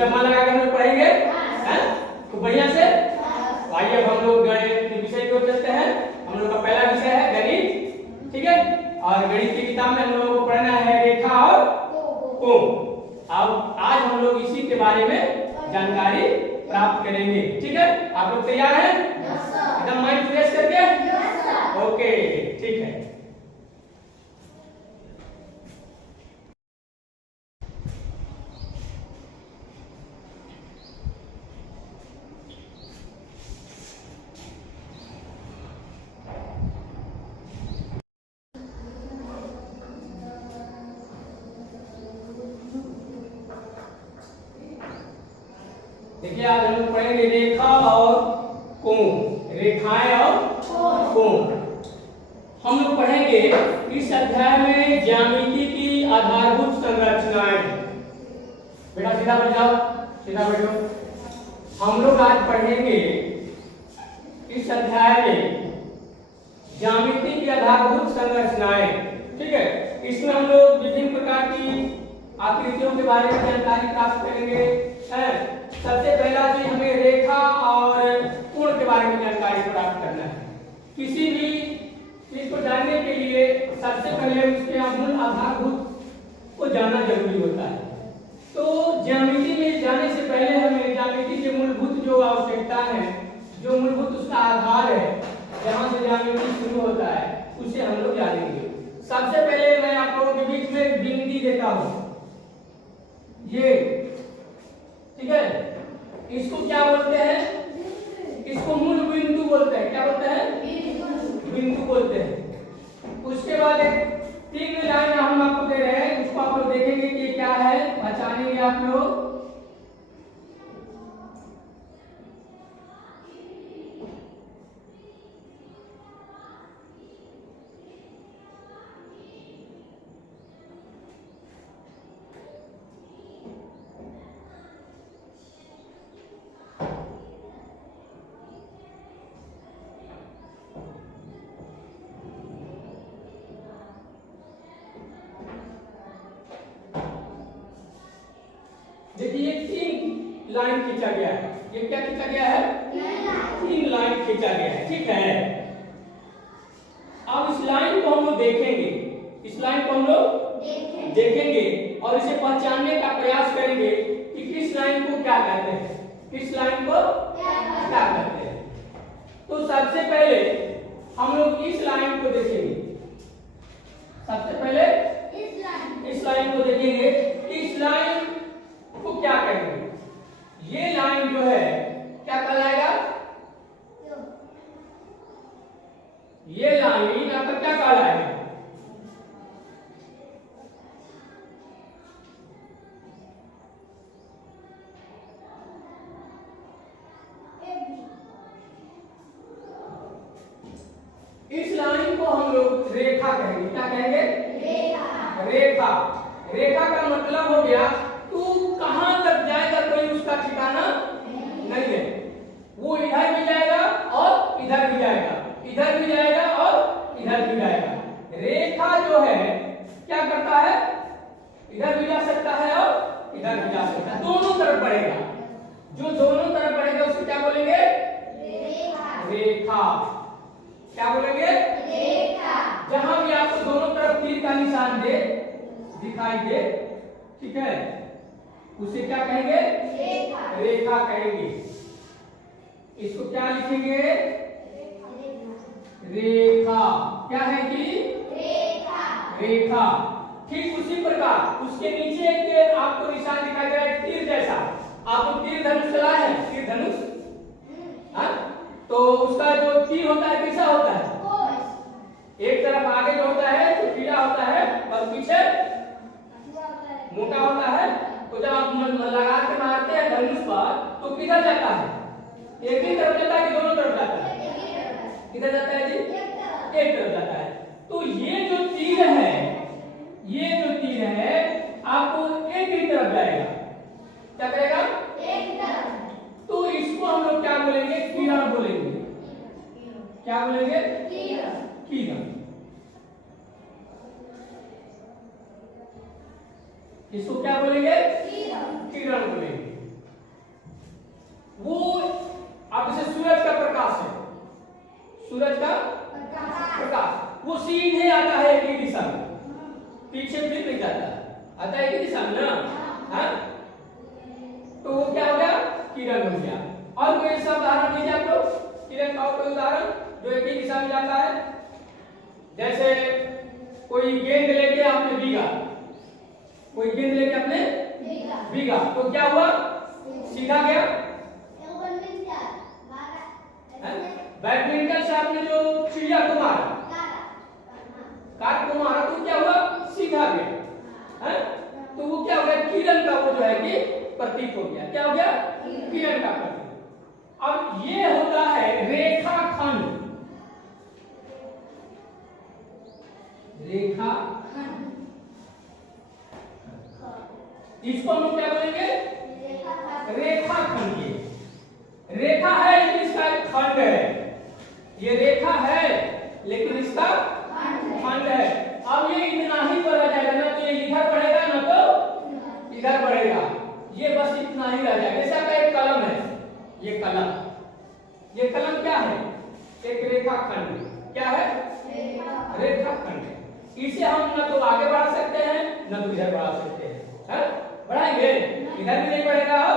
इसमें मन लगा के हम लोग पढ़ेंगे हैं तो बढ़िया से। आइए अब हम लोग गणित विषय की ओर चलते हैं। हम लोग का पहला विषय है गणित, ठीक है। और गणित की किताब में हम लोगों को पढ़ना है रेखा और कोण। अब आज हम लोग इसी के बारे में जानकारी प्राप्त करेंगे, ठीक है। आप लोग तैयार हैं? एकदम माइंड फ्रेश करके? ओके, ठीक है। देखिए आज हम लोग पढ़ेंगे रेखा और कोण, रेखाएं और कोण। हम लोग पढ़ेंगे इस अध्याय में ज्यामिति की आधारभूत संरचनाएं। बेटा सीधा बैठ जाओ, सीधा बैठो। हम लोग आज पढ़ेंगे इस अध्याय में ज्यामिति की आधारभूत संरचनाएं, ठीक है। इसमें हम लोग विभिन्न प्रकार की आकृतियों के बारे में जानकारी प्राप्त करेंगे। सबसे पहला चीज हमें रेखा और कोण के बारे में जानकारी प्राप्त करना है। किसी भी चीज को जानने के लिए सबसे पहले उसके मूल आधारभूत को जानना जरूरी होता है। तो ज्यामिति में जाने से पहले हमें ज्यामिति के मूलभूत जो आवश्यकता है, जो मूलभूत उसका आधार है, जहां से ज्यामिति शुरू होता है, उसे हम लोग जानेंगे। सबसे पहले मैं आप लोगों के बीच में एक बिंदी देता हूं, ये, ठीक है। इसको क्या बोलते हैं? इसको मूल बिंदु बोलते हैं। क्या बोलते हैं? बिंदु बोलते हैं। उसके बाद एक तीन लाइन हम आपको दे रहे हैं, उसको आप लोग देखेंगे कि क्या है, पहचानेंगे आप लोग। देखिए ये तीन लाइन खींचा गया है। ये क्या खींचा गया है? तीन लाइन खींचा गया है, ठीक है। अब इस लाइन को हम लोग देखेंगे, इस लाइन को हम लोग देखेंगे और इसे पहचानने का प्रयास करेंगे कि किस लाइन को क्या कहते हैं, किस लाइन को क्या कहते हैं। तो सबसे पहले हम लोग इस लाइन को देखेंगे। सबसे पहले इस लाइन को देखेंगे। इस लाइन को क्या कहेंगे? ये लाइन जो है क्या कहलाएगा? ये लाइन आपका क्या कहलाएगा? इस लाइन को हम लोग रेखा कहेंगे। क्या कहेंगे? रेखा। रेखा का मतलब हो गया तू कहां तक जाएगा कोई उसका ठिकाना नहीं है। वो इधर भी जाएगा और इधर भी जाएगा, इधर भी जाएगा और इधर भी जाएगा। रेखा जो है क्या करता है? इधर भी जा सकता है और इधर भी जा सकता है, दोनों तरफ बढ़ेगा। जो दोनों तरफ बढ़ेगा उसको क्या बोलेंगे? रेखा। क्या बोलेंगे? रेखा। जहां भी आपको दोनों तरफ तीर का निशान दिखाई दे, ठीक है, उसे क्या कहेंगे? रेखा कहेंगे। इसको क्या लिखेंगे? रेखा। क्या है कि? रेखा। ठीक उसी प्रकार उसके नीचे एक आपको निशान दिखाई दे रहा है तीर जैसा। आपको तीर धनुष चला है, तीर धनुष, तो उसका जो तीर होता है कैसा होता है? एक तरफ आगे जो होता है तो पीला होता है और पीछे मोटा होता है। तो जब आप लगा के मारते हैं धनुष पर तो किधर जाता है? एक ही तरफ जाता है कि दोनों तरफ जाता है? किधर जाता है जी? एक तरफ जाता है। तो ये जो तीर है, ये जो तीर है आपको एक ही तरफ जाएगा। क्या करेगा? एक तरफ। तो इसको हम लोग क्या बोलेंगे? किरण बोलेंगे। क्या बोलेंगे? किरण। किरण। इसको क्या बोलेंगे? किरण बोलेंगे। जाता है, आता है एक दिशा में ना, हाँ? तो वो क्या हो गया, किरण हो गया। और कोई ऐसा उदाहरण दीजिए आप लोग, किरण का कोई उदाहरण जो एक ही दिशा में जाता है। जैसे कोई गेंद लेके आपने भीगा, कोई गेंद लेके आपने भीगा, तो क्या हुआ, सीधा गया। बैडमिंटन से आपने जो चिड़िया को मारा, कार को मारा, तो क्या हुआ, सीधा गया, है? तो वो क्या हो गया, किरण का वो जो है कि प्रतीक हो गया। क्या हो गया, किरण का प्रतीक। अब ये होता है रेखाखंड। रेखाखंड, इसको हम क्या बोलेंगे, रेखाखंड। ये रेखा है लेकिन इसका खंड है, ये रेखा है लेकिन इसका खंड है। अब ये इतना ही बढ़ जाएगा ना, तो ये इधर बढ़ेगा ना तो इधर बढ़ेगा, ये बस इतना ही रह जाएगा। जैसा का एक कलम है, ये कलम, ये कलम क्या है, एक रेखाखंड। क्या है, रेखाखंड है। इसे हम ना तो आगे बढ़ा सकते हैं ना तो इधर बढ़ा सकते हैं, है? बढ़ाएंगे, इधर भी नहीं बढ़ेगा और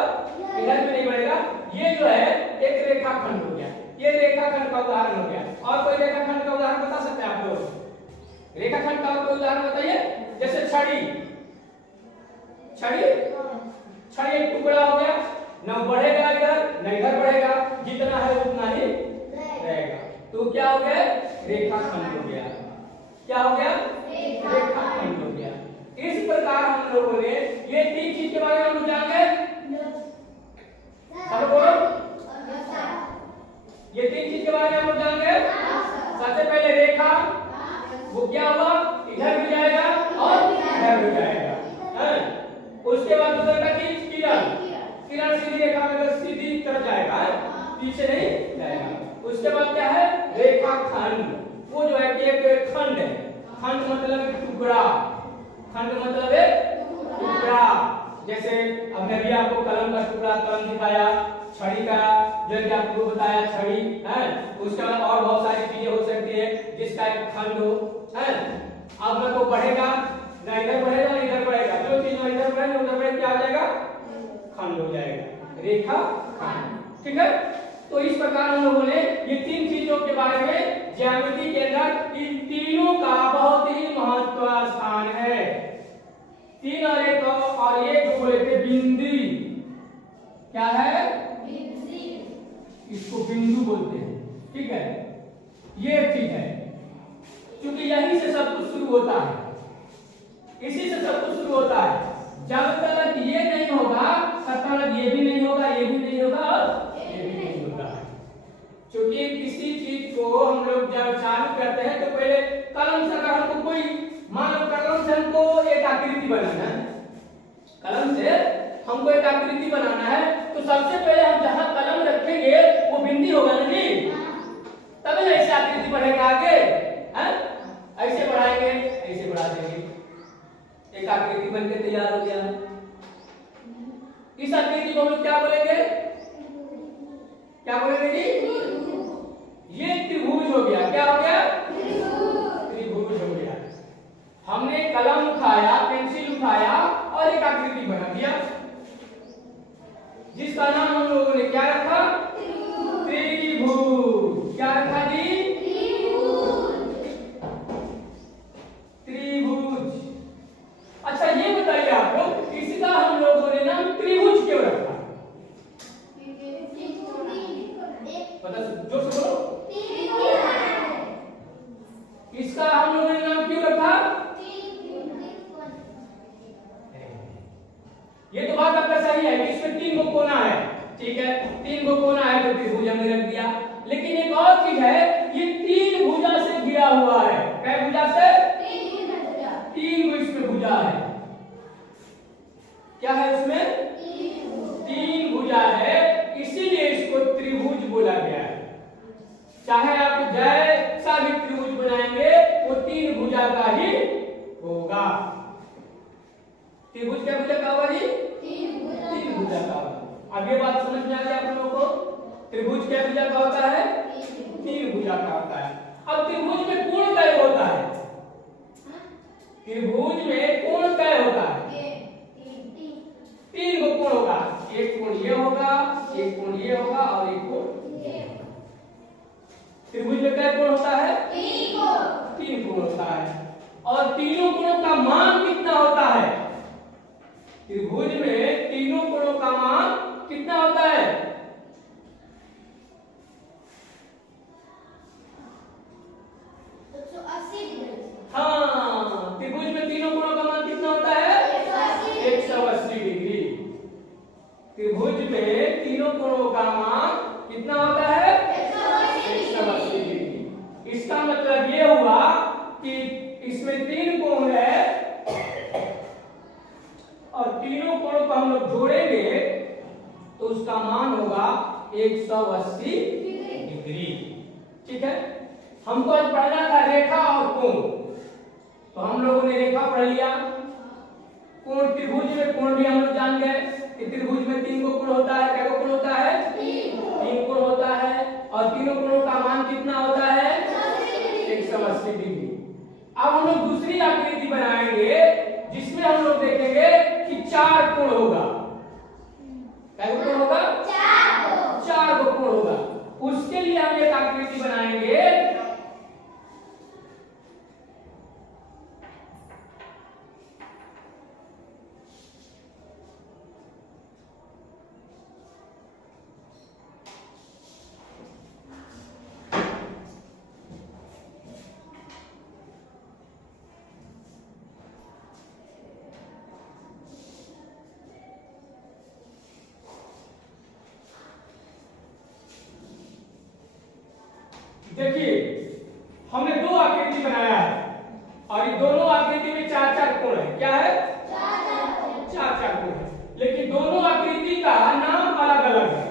इधर भी नहीं बढ़ेगा। ये जो है एक रेखाखंड हो गया, ये रेखाखंड का उदाहरण हो गया। और कोई रेखाखंड का उदाहरण बता सकते हैं आप लोग? रेखाखंड का कोई उदाहरण बताइए। जैसे छड़ी, छड़ी, छड़ी एक टुकड़ा हो गया, न बढ़ेगा इधर न इधर बढ़ेगा, जितना है उतना ही रहेगा। तो क्या हो गया, रेखाखंड हो गया। क्या हो गया, रेखाखंड हो गया। इस प्रकार हम लोगों ने ये तीन चीज के बारे में जान गए। सब बोलो, ये तीन चीज के बारे में हम जान गए। सबसे पहले रेखा, वो क्या हुआ, इधर भी जाएगा और इधर भी जाएगा, है? उसके बाद दूसरा का चीज किरण, किरण सीधी रेखा में सीधी तरफ जाएगा, पीछे नहीं जाएगा। उसके बाद क्या है, रेखाखंड, वो जो है कि एक खंड है। खंड मतलब टुकड़ा, खंड मतलब एक टुकड़ा। जैसे अब मैं भी आपको कलम का टुकड़ा, कलम दिखाया, छड़ी का जो कि आपको बताया छड़ी, है? उसके बाद और बहुत सारी चीजें हो सकती है जिसका एक खंड हो, है? अब ना तो बढ़ेगा, ना इधर बढ़ेगा ना इधर बढ़ेगा, जो चीज ना इधर बढ़ेगा उधर बढ़ेगा, क्या हो जाएगा, खंड हो जाएगा, रेखा खंड। ठीक है, तो इस प्रकार हम लोगों ने ये तीन चीजों के बारे में, ज्यामिति के अंदर इन तीनों का बहुत ही महत्वपूर्ण स्थान है। तीन और एक, और ये जो बोले थे बिंदी, क्या है, इसको बिंदु बोलते हैं। ठीक है, ये चीज है, क्योंकि यहीं से सब कुछ शुरू होता है, इसी से सब कुछ शुरू होता है। जब तक ये नहीं होगा तब तक ये भी नहीं होगा, ये भी नहीं होगा और ये भी नहीं होगा। क्योंकि किसी चीज को हम लोग जब चालू करते हैं तो पहले कलम से, अगर हमको कोई, मान लो कलम से हमको एक आकृति बनाना है, कलम से हमको एक आकृति बनाना है, तो सबसे पहले हम जहां कलम रखेंगे वो बिंदी होगा ना जी, तब ऐसे आकृति बढ़ेगा आगे, हैं? ऐसे बढ़ाएंगे, ऐसे बढ़ा देंगे, एक आकृति बनके तैयार हो गया। इस आकृति को हम लोग क्या बोलेंगे, क्या बोलेंगे जी, ये त्रिभुज हो गया। क्या हो गया, त्रिभुज हो गया। हमने कलम उठाया, पेंसिल उठाया और एक आकृति बना दिया, जिसका नाम हम लोगों ने क्या रखा, त्रिभुज। क्या रखा जी, त्रिभुज। अच्छा ये बताइए आप लोग, इसका हम लोगों ने नाम त्रिभुज क्यों रखा, पता, जोर से बोलो, इसका हम लोगों ने नाम क्यों रखा, ये तो बात आपका सही है कि इसमें तीन गो कोना है। ठीक है, तीन गो कोना है तो त्रिभुज हमने रख दिया। लेकिन एक और चीज है, ये तीन भुजा से घिरा हुआ है। कै भुजा से, तीन गो इसमें भुजा है। क्या है इसमें, तीन भुजा है, इसीलिए इसको त्रिभुज बोला गया है। चाहे आप जैसा भी त्रिभुज बनाएंगे वो तीन भुजा का ही होगा। त्रिभुज क्या भुजा का होगा जी, तीन भुजा का होगा। अब ये बात समझ में आ गई आप लोगों को, त्रिभुज क्या भुजा का होता है, तीन भुजा का होता है। अब त्रिभुज में कोण कई होता है, त्रिभुज में कोण कोण ये होगा, एक कोण ये होगा और एक कोण ये। त्रिभुज में कितने कोण होता है? 3 कोण होता है। और तीनों कोणों का मान कितना होता है? त्रिभुज में तीनों कोणों का मान कितना होता है? 180 डिग्री। हाँ, त्रिभुज में तीनों कोणों का मान कितना होता है? 180 डिग्री। त्रिभुज में तीनों कोणों का मान कितना होता है? 180 डिग्री। इसका मतलब ये हुआ कि इसमें 3 कोण है और तीनों कोणों को हम लोग जोड़ेंगे तो उसका मान होगा 180 डिग्री। ठीक है, हमको आज पढ़ना था रेखा और कोण, तो हम लोगों ने रेखा पढ़ लिया। कोण, त्रिभुज में कोण भी हम लोग जान गए कि त्रिभुज में 3 कोण होता है। क्या कोण होता है? 3 कोण होता है और तीनों कोणों का मान कितना होता है? 180 डिग्री। अब हम लोग दूसरी आकृति बनाएंगे जिसमें हम लोग देखेंगे कि 4 कोण होगा। क्या कोण होगा? 4 कोण होगा। उसके लिए हम एक आकृति बनाएंगे देखिए, हमने 2 आकृति बनाया है और ये दोनों आकृति में 4-4 कोण है। क्या है? 4-4 कोण है, लेकिन दोनों आकृति का नाम अलग अलग है।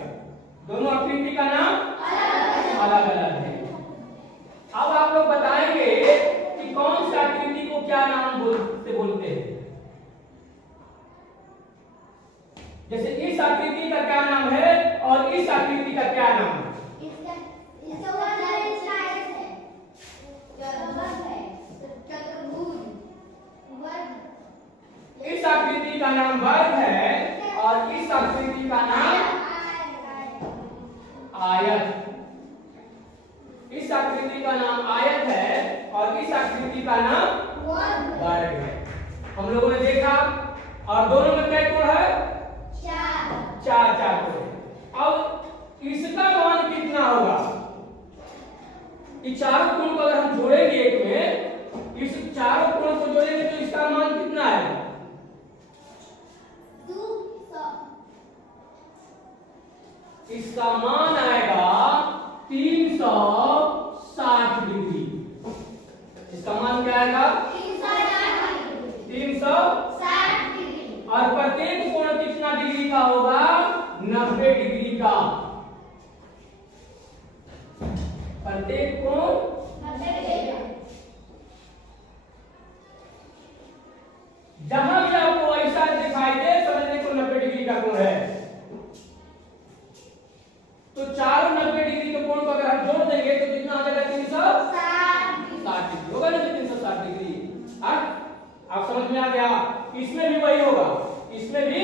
दोनों आकृति का नाम अलग अलग है। अब आप लोग बताएंगे कि कौन सी आकृति को क्या नाम बोलते हैं। जैसे इस आकृति का क्या नाम है और इस आकृति का क्या नाम है? इस आकृति का नाम वर्ग है और इस आकृति का नाम आयत। इस आकृति का नाम आयत है और इस आकृति का नाम वर्ग है। हम लोगों ने देखा, और दोनों में क्या कोण है? 4 कोण। अब इसका मान कितना होगा? ये चारों कोण को अगर हम जोड़ेंगे एक में, इस चारों कोण को जोड़ेंगे तो इसका मान कितना है? 200। इसका मान आएगा 360 डिग्री। इसका मान क्या आएगा? 360 डिग्री। और प्रत्येक कोण कितना डिग्री का होगा? 90 डिग्री का। प्रत्येक कोण 90 डिग्री। जहां भी आपको ऐसा दिखाई दे समझने को 90 डिग्री का कोण है। तो चारों 90 डिग्री के कोण को अगर हम जोड़ देंगे तो कितना आ जाएगा? 360 डिग्री होगा ना? 360 डिग्री। आप समझ में आ गया? इसमें भी वही होगा, इसमें भी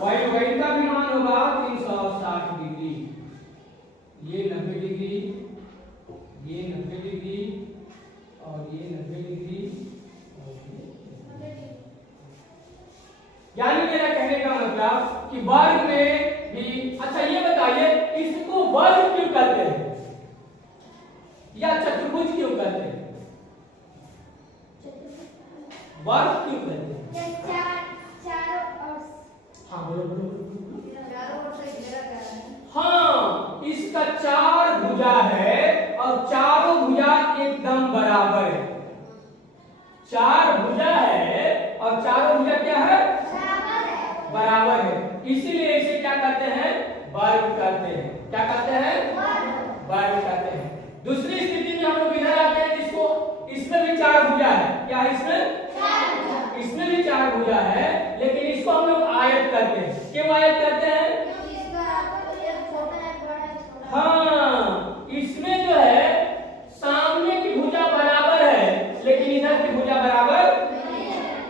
वही होगा। इनका भी मान होगा 360 डिग्री। ये 90 डिग्री, ये 90 डिग्री और ये 90 डिग्री। यानी मेरा कहने का मतलब कि वर्ग में भी। अच्छा ये बताइए, इसको वर्ग क्यों कहते हैं या चतुर्भुज क्यों कहते हैं? वर्ग क्यों कहते हैं? हाँ बोलो बोलो। हाँ, इसका 4 भुजा है और चारों भुजा एकदम बराबर है। 4 भुजा है और चारों भुजा क्या है? बराबर है। इसीलिए इसे क्या कहते हैं? वर्ग कहते हैं। क्या कहते हैं? वर्ग कहते हैं। दूसरी स्थिति में हम लोग इधर आते हैं जिसको, इसमें भी 4 भुजा है। क्या है इसमें? इसमें भी 4 भुजा है, लेकिन इसको हम लोग आयत कहते हैं। क्यों आयत कहते हैं? हाँ, इसमें जो है सामने की भुजा बराबर है लेकिन इधर की भुजा बराबर,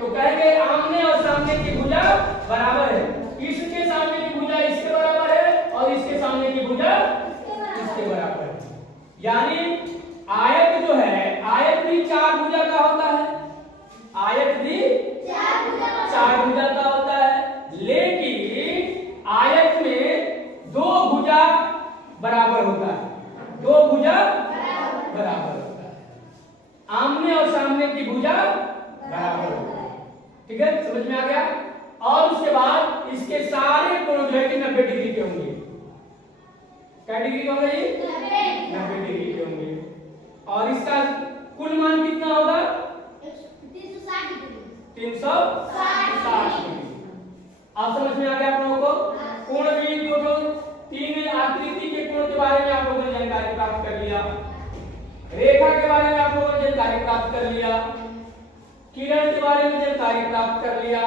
तो कहेंगे आमने और सामने की भुजा बराबर है। इसके सामने की भुजा इसके बराबर है और इसके सामने की भुजा इसके बराबर है। यानी आयत जो है, आयत भी 4 भुजा का होता है, आयत भी 4 भुजा का होता है, लेकिन आयत में 2 भुजा बराबर होता है, 2 भुजा बराबर होता है, आमने और सामने की भुजा बराबर होता है। ठीक है, समझ में आ गया। और उसके बाद इसके सारे कोण जो है कि 90 डिग्री के होंगे। क्या डिग्री के होंगे जी? 90 डिग्री के होंगे। और इसका कुल मान कितना होगा? 360 डिग्री। अब समझ में आ गया आप लोगों को? कोण भी जो 3 आकृति के कोण के बारे में आप लोगों ने जानकारी प्राप्त कर लिया, रेखा के बारे में आप लोगों ने जानकारी प्राप्त कर लिया, किरण के बारे में जानकारी प्राप्त कर लिया,